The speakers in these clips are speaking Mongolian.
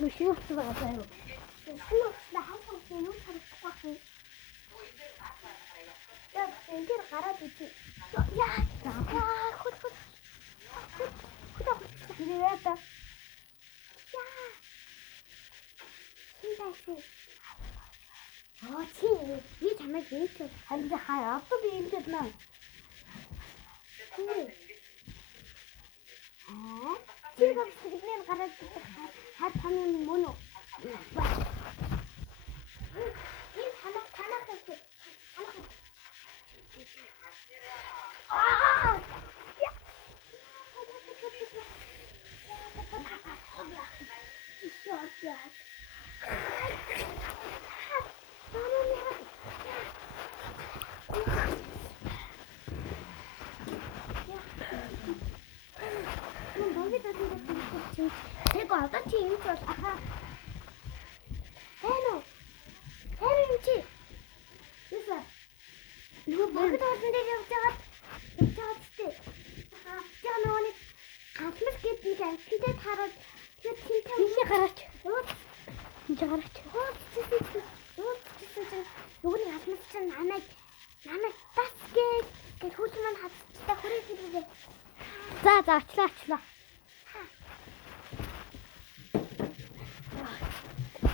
Мөшөөс байгаа юу? Мөшөөс хавхсан юм харахгүй. Яг энэ гараад үгүй. Яа. Хот. Ирээд та. Яа. Хинтайсэн. Чи би чамайг дээч харин хаа одоо би энэ наа. Чи гомсдгнээр гараад хаа таны мөн үү? Энэ танах гэсэн. Тэгэ одоо чи юу бол аха. Хэрэг чи. Юуса. Нөгөө багт болсон дээр явж байгаа чи. Jangan Atlas гэдэг нь амттай хараад тэгээд тэнтэй ийшээ гараач. Гараач. Юуны Atlas чинь намайг бас гэж хүүч маань хатцтай хүрээд ирээ. За ачлаа.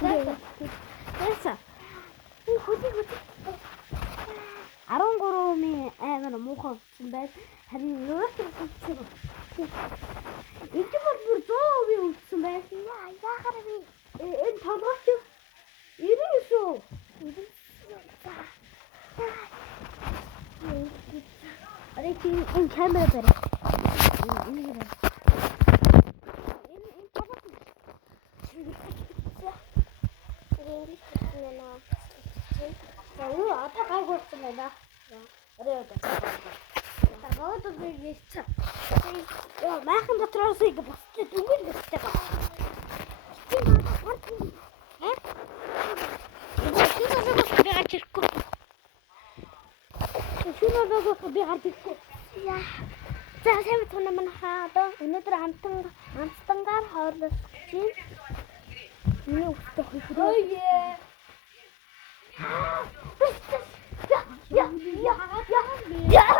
Яса. Энэ хүүчийг 13-ны амар муухай болсон байл. Харин нөөцөө үзсэн. Энд бүр 100% үлдсэн байсан. Яахаар би энэ толгойч 99. Арай чи энэ камера барь. Энэ одоо гайгуулсан байна. Арай Tagad bir geçti. Ya ben de trafik bastı. Dugul bastı. He? Şuna da bak bir açık. Şuna da bak bir açık. Ya. Sen bir tonaman hada. Önüdür amstangar hardas için. Ne usta hıfır. Ya.